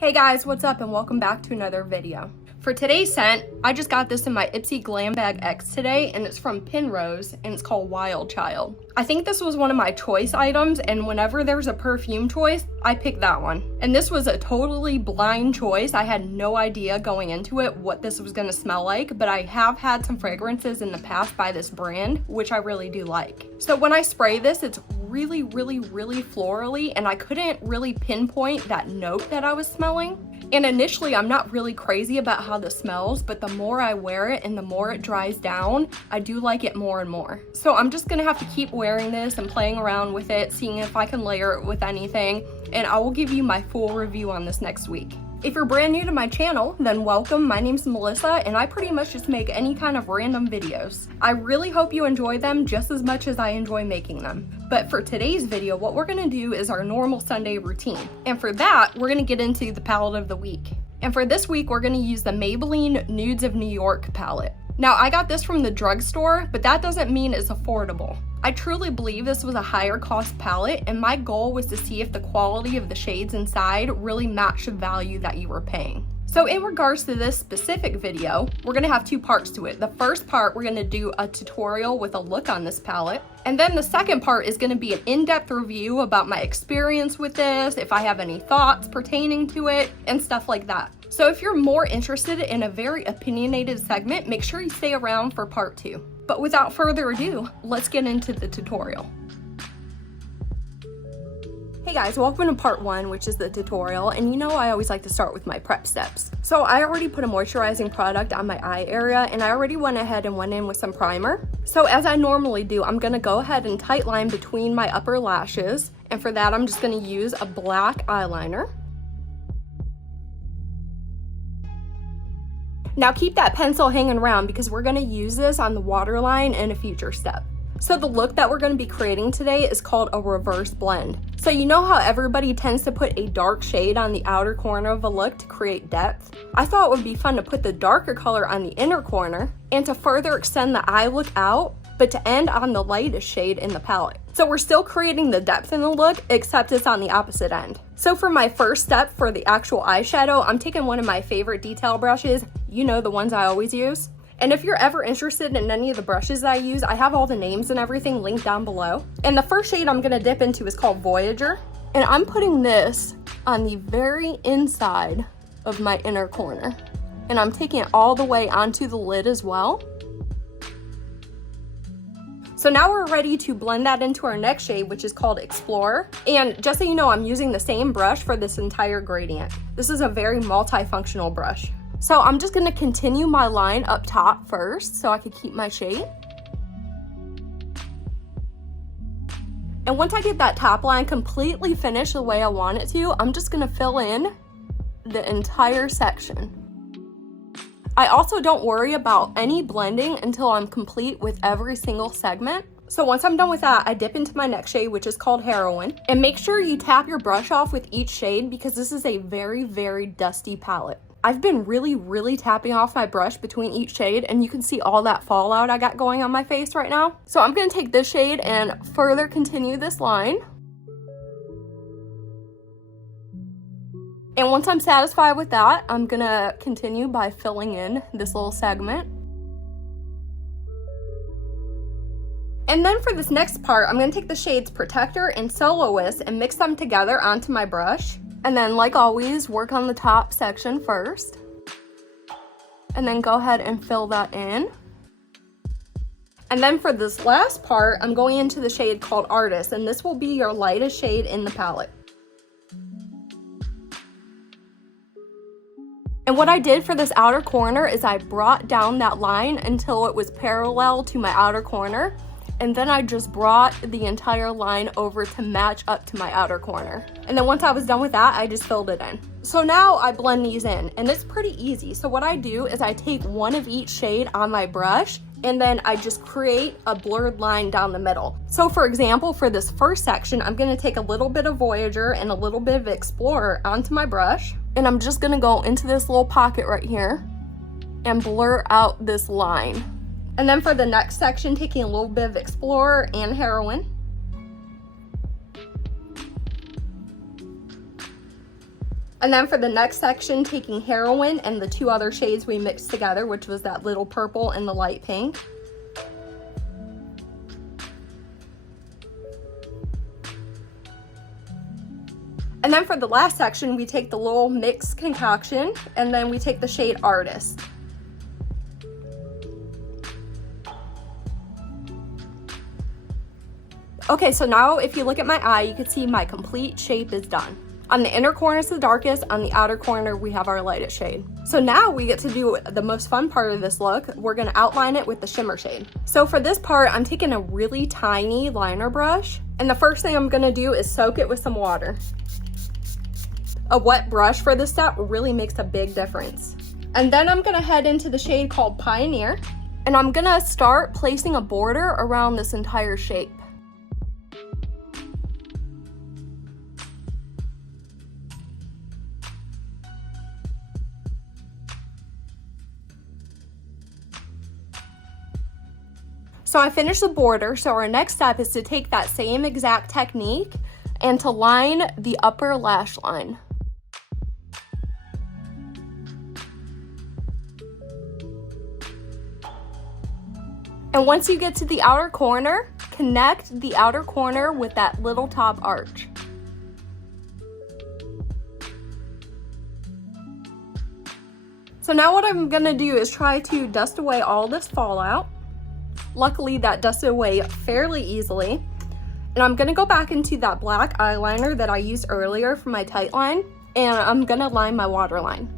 Hey guys, what's up and welcome back to another video. For today's scent, I just got this in my Ipsy Glam Bag X today, and it's from Penrose, and it's called Wild Child. I think this was one of my choice items, and whenever there's a perfume choice, I pick that one. And this was a totally blind choice. I had no idea going into it what this was gonna smell like, but I have had some fragrances in the past by this brand, which I really do like. So when I spray this, it's really florally, and I couldn't really pinpoint that note that I was smelling. And initially, I'm not really crazy about how this smells, but the more I wear it and the more it dries down, I do like it more and more. So I'm just gonna have to keep wearing this and playing around with it, seeing if I can layer it with anything, and I will give you my full review on this next week. If you're brand new to my channel, then welcome. My name's Melissa, and I pretty much just make any kind of random videos. I really hope you enjoy them just as much as I enjoy making them. But for today's video, what we're gonna do is our normal Sunday routine. And for that, we're gonna get into the palette of the week. And for this week, we're gonna use the Maybelline Nudes of New York palette. Now, I got this from the drugstore, but that doesn't mean it's affordable. I truly believe this was a higher cost palette, and my goal was to see if the quality of the shades inside really matched the value that you were paying. So in regards to this specific video, we're gonna have two parts to it. The first part, we're gonna do a tutorial with a look on this palette. And then the second part is gonna be an in-depth review about my experience with this, if I have any thoughts pertaining to it, and stuff like that. So if you're more interested in a very opinionated segment, make sure you stay around for part 2. But without further ado, let's get into the tutorial. Hey guys, welcome to part 1, which is the tutorial, and you know I always like to start with my prep steps. So I already put a moisturizing product on my eye area, and I already went ahead and went in with some primer. So as I normally do, I'm gonna go ahead and tight line between my upper lashes, and for that I'm just gonna use a black eyeliner. Now keep that pencil hanging around because we're gonna use this on the waterline in a future step. So the look that we're gonna be creating today is called a reverse blend. So you know how everybody tends to put a dark shade on the outer corner of a look to create depth? I thought it would be fun to put the darker color on the inner corner and to further extend the eye look out, but to end on the lightest shade in the palette. So we're still creating the depth in the look, except it's on the opposite end. So for my first step for the actual eyeshadow, I'm taking one of my favorite detail brushes, you know, the ones I always use. And if you're ever interested in any of the brushes that I use, I have all the names and everything linked down below. And the first shade I'm gonna dip into is called Voyager. And I'm putting this on the very inside of my inner corner. And I'm taking it all the way onto the lid as well. So now we're ready to blend that into our next shade, which is called Explorer. And just so you know, I'm using the same brush for this entire gradient. This is a very multifunctional brush. So I'm just gonna continue my line up top first so I can keep my shade. And once I get that top line completely finished the way I want it to, I'm just gonna fill in the entire section. I also don't worry about any blending until I'm complete with every single segment. So once I'm done with that, I dip into my next shade, which is called Heroin. And make sure you tap your brush off with each shade because this is a very dusty palette. I've been really tapping off my brush between each shade, and you can see all that fallout I got going on my face right now. So I'm gonna take this shade and further continue this line. And once I'm satisfied with that, I'm gonna continue by filling in this little segment. And then for this next part, I'm gonna take the shades Protector and Soloist and mix them together onto my brush. And then, like always, work on the top section first. And then go ahead and fill that in. And then for this last part, I'm going into the shade called Artist, and this will be your lightest shade in the palette. And what I did for this outer corner is I brought down that line until it was parallel to my outer corner. And then I just brought the entire line over to match up to my outer corner. And then once I was done with that, I just filled it in. So now I blend these in, and it's pretty easy. So what I do is I take one of each shade on my brush, and then I just create a blurred line down the middle. So for example, for this first section, I'm gonna take a little bit of Voyager and a little bit of Explorer onto my brush, and I'm just gonna go into this little pocket right here and blur out this line. And then for the next section, taking a little bit of Explorer and Heroin. And then for the next section, taking Heroin and the two other shades we mixed together, which was that little purple and the light pink. And then for the last section, we take the little mixed concoction and then we take the shade Artist. Okay, so now if you look at my eye, you can see my complete shape is done. On the inner corner is the darkest, on the outer corner we have our lightest shade. So now we get to do the most fun part of this look. We're gonna outline it with the shimmer shade. So for this part, I'm taking a really tiny liner brush, and the first thing I'm gonna do is soak it with some water. A wet brush for this step really makes a big difference. And then I'm gonna head into the shade called Pioneer, and I'm gonna start placing a border around this entire shape. So I finished the border, so our next step is to take that same exact technique and to line the upper lash line. And once you get to the outer corner, connect the outer corner with that little top arch. So now what I'm gonna do is try to dust away all this fallout. Luckily that dusted away fairly easily. And I'm gonna go back into that black eyeliner that I used earlier for my tight line, and I'm gonna line my waterline.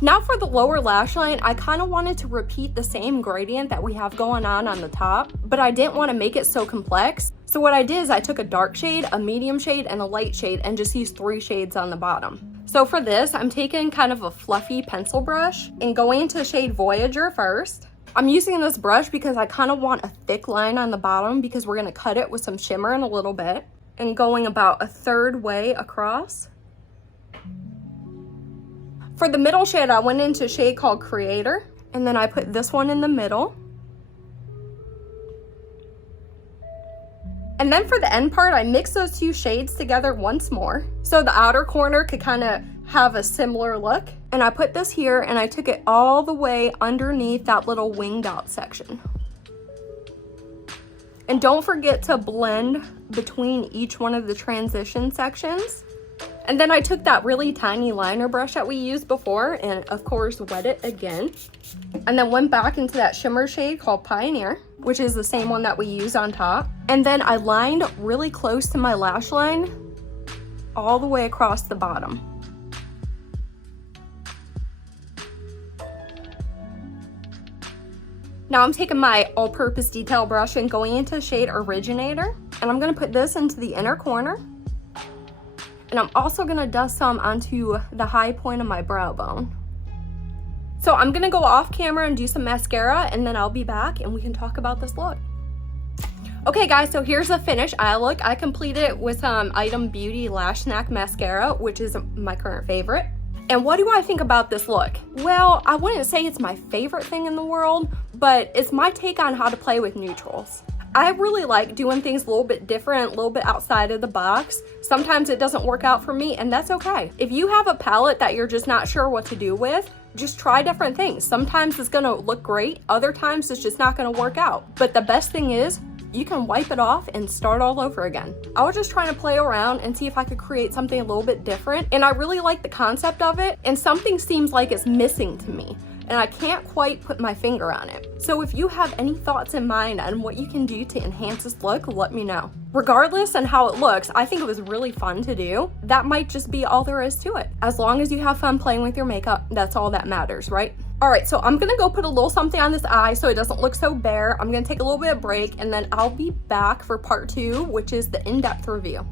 Now for the lower lash line, I kind of wanted to repeat the same gradient that we have going on the top, but I didn't want to make it so complex. So what I did is I took a dark shade, a medium shade, and a light shade, and just used 3 shades on the bottom. So for this, I'm taking kind of a fluffy pencil brush and going into the shade Voyager first. I'm using this brush because I kind of want a thick line on the bottom because we're going to cut it with some shimmer in a little bit, and going about 1/3 way across. For the middle shade, I went into a shade called Creator, and then I put this one in the middle. And then for the end part, I mixed those 2 shades together once more, so the outer corner could kind of have a similar look. And I put this here, and I took it all the way underneath that little winged out section. And don't forget to blend between each one of the transition sections. And then I took that really tiny liner brush that we used before and of course wet it again. And then went back into that shimmer shade called Pioneer, which is the same one that we used on top. And then I lined really close to my lash line all the way across the bottom. Now I'm taking my all-purpose detail brush and going into shade Originator, and I'm gonna put this into the inner corner. And I'm also gonna dust some onto the high point of my brow bone. So I'm gonna go off camera and do some mascara, and then I'll be back and we can talk about this look. Okay guys, so here's the finished eye look. I completed it with Item Beauty Lash Snack Mascara, which is my current favorite. And what do I think about this look? Well, I wouldn't say it's my favorite thing in the world, but it's my take on how to play with neutrals. I really like doing things a little bit different, a little bit outside of the box. Sometimes it doesn't work out for me, and that's okay. If you have a palette that you're just not sure what to do with, just try different things. Sometimes it's gonna look great, other times it's just not gonna work out. But the best thing is, you can wipe it off and start all over again. I was just trying to play around and see if I could create something a little bit different, and I really like the concept of it, and something seems like it's missing to me, and I can't quite put my finger on it. So if you have any thoughts in mind on what you can do to enhance this look, let me know. Regardless on how it looks, I think it was really fun to do. That might just be all there is to it. As long as you have fun playing with your makeup, that's all that matters, right? All right, so I'm gonna go put a little something on this eye so it doesn't look so bare. I'm gonna take a little bit of break, and then I'll be back for part 2, which is the in-depth review.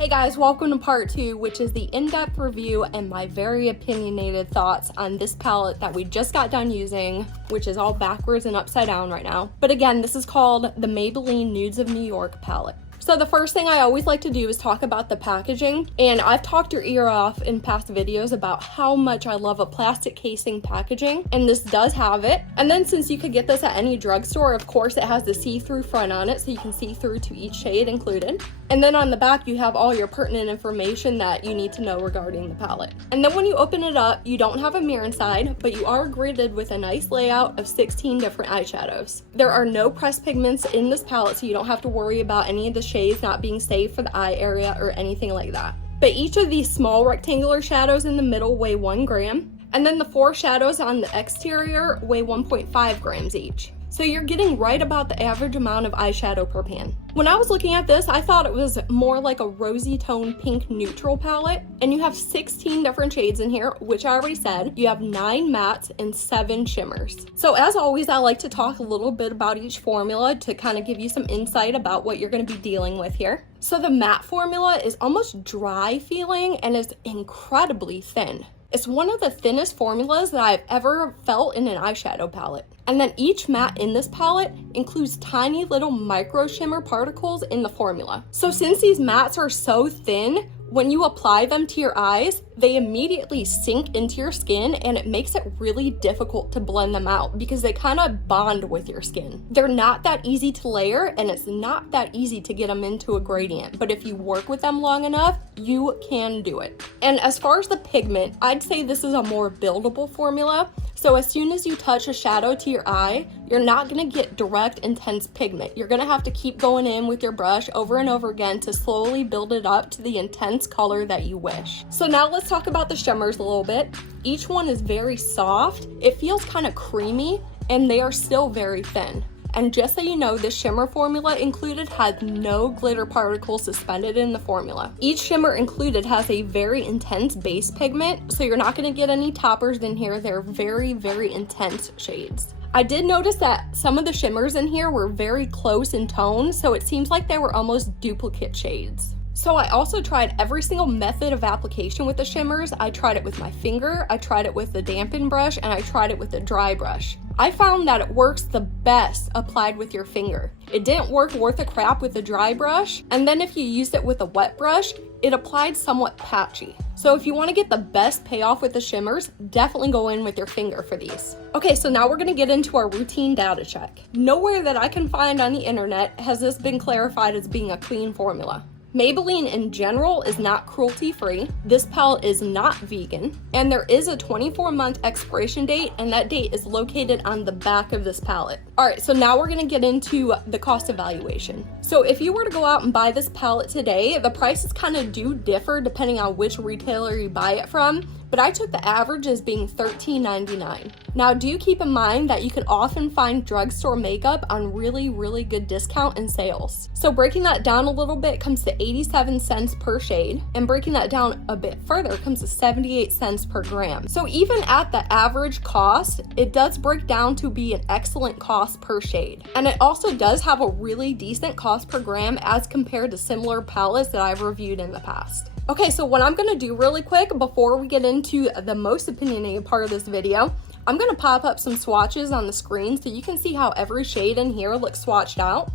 Hey guys, welcome to part 2, which is the in-depth review and my very opinionated thoughts on this palette that we just got done using, which is all backwards and upside down right now. But again, this is called the Maybelline Nudes of New York palette. So the first thing I always like to do is talk about the packaging, and I've talked your ear off in past videos about how much I love a plastic casing packaging, and this does have it. And then since you could get this at any drugstore, of course it has the see-through front on it, so you can see through to each shade included. And then on the back you have all your pertinent information that you need to know regarding the palette. And then when you open it up, you don't have a mirror inside, but you are greeted with a nice layout of 16 different eyeshadows. There are no pressed pigments in this palette, so you don't have to worry about any of the shades not being saved for the eye area or anything like that. But each of these small rectangular shadows in the middle weigh 1 gram, and then the 4 shadows on the exterior weigh 1.5 grams each. So you're getting right about the average amount of eyeshadow per pan. When I was looking at this, I thought it was more like a rosy tone pink neutral palette, and you have 16 different shades in here, which I already said. You have 9 mattes and 7 shimmers. So as always, I like to talk a little bit about each formula to kind of give you some insight about what you're going to be dealing with here. So the matte formula is almost dry feeling and is incredibly thin. It's one of the thinnest formulas that I've ever felt in an eyeshadow palette. And then each matte in this palette includes tiny little micro shimmer particles in the formula. So since these mattes are so thin, when you apply them to your eyes, they immediately sink into your skin, and it makes it really difficult to blend them out because they kind of bond with your skin. They're not that easy to layer, and it's not that easy to get them into a gradient, but if you work with them long enough, you can do it. And as far as the pigment, I'd say this is a more buildable formula. So as soon as you touch a shadow to your eye, you're not gonna get direct, intense pigment. You're gonna have to keep going in with your brush over and over again to slowly build it up to the intense color that you wish. So now let's talk about the shimmers a little bit. Each one is very soft. It feels kind of creamy, and they are still very thin. And just so you know, this shimmer formula included has no glitter particles suspended in the formula. Each shimmer included has a very intense base pigment, so you're not going to get any toppers in here. They're very, very intense shades. I did notice that some of the shimmers in here were very close in tone, so it seems like they were almost duplicate shades. So I also tried every single method of application with the shimmers. I tried it with my finger, I tried it with the dampen brush, and I tried it with the dry brush. I found that it works the best applied with your finger. It didn't work worth a crap with a dry brush, and then if you used it with a wet brush, it applied somewhat patchy. So if you want to get the best payoff with the shimmers, definitely go in with your finger for these. Okay, so now we're going to get into our routine data check. Nowhere that I can find on the internet has this been clarified as being a clean formula. Maybelline in general is not cruelty-free, this palette is not vegan, and there is a 24-month expiration date, and that date is located on the back of this palette. Alright, so now we're going to get into the cost evaluation. So if you were to go out and buy this palette today, the prices kind of do differ depending on which retailer you buy it from, but I took the average as being $13.99. Now do keep in mind that you can often find drugstore makeup on really, really good discount and sales. So breaking that down a little bit comes to 87 cents per shade, and breaking that down a bit further comes to 78 cents per gram. So even at the average cost, it does break down to be an excellent cost per shade. And it also does have a really decent cost per gram as compared to similar palettes that I've reviewed in the past. Okay, so what I'm gonna do really quick before we get into the most opinionated part of this video, I'm gonna pop up some swatches on the screen so you can see how every shade in here looks swatched out.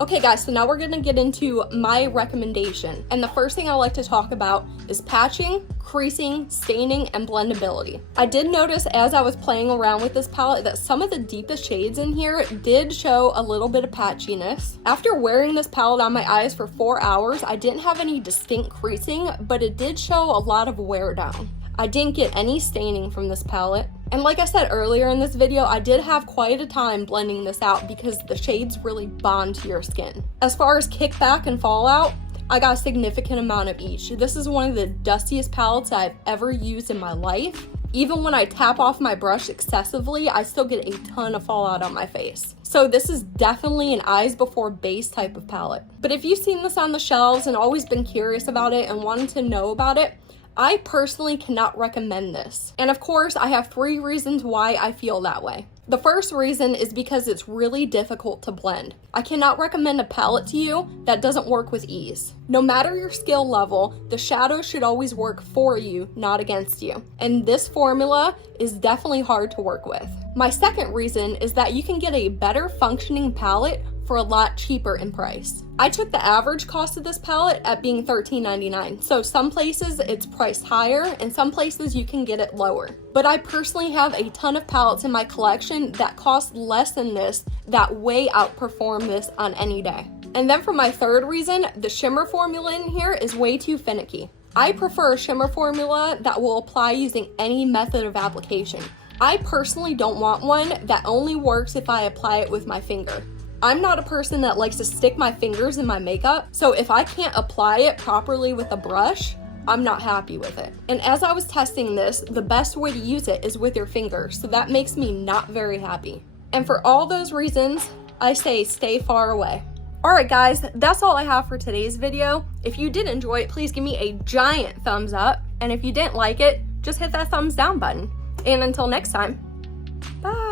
Okay guys, so now we're gonna get into my recommendation. And the first thing I like to talk about is patching, creasing, staining, and blendability. I did notice as I was playing around with this palette that some of the deepest shades in here did show a little bit of patchiness. After wearing this palette on my eyes for 4 hours, I didn't have any distinct creasing, but it did show a lot of wear down. I didn't get any staining from this palette. And like I said earlier in this video, I did have quite a time blending this out because the shades really bond to your skin. As far as kickback and fallout, I got a significant amount of each. This is one of the dustiest palettes I've ever used in my life. Even when I tap off my brush excessively, I still get a ton of fallout on my face. So this is definitely an eyes before base type of palette. But if you've seen this on the shelves and always been curious about it and wanted to know about it, I personally cannot recommend this. And of course, I have 3 reasons why I feel that way. The first reason is because it's really difficult to blend. I cannot recommend a palette to you that doesn't work with ease. No matter your skill level, the shadow should always work for you, not against you. And this formula is definitely hard to work with. My second reason is that you can get a better functioning palette for a lot cheaper in price. I took the average cost of this palette at being $13.99. So some places it's priced higher and some places you can get it lower. But I personally have a ton of palettes in my collection that cost less than this that way outperform this on any day. And then for my third reason, the shimmer formula in here is way too finicky. I prefer a shimmer formula that will apply using any method of application. I personally don't want one that only works if I apply it with my finger. I'm not a person that likes to stick my fingers in my makeup, so if I can't apply it properly with a brush, I'm not happy with it. And as I was testing this, the best way to use it is with your finger, so that makes me not very happy. And for all those reasons, I say stay far away. Alright guys, that's all I have for today's video. If you did enjoy it, please give me a giant thumbs up, and if you didn't like it, just hit that thumbs down button. And until next time, bye!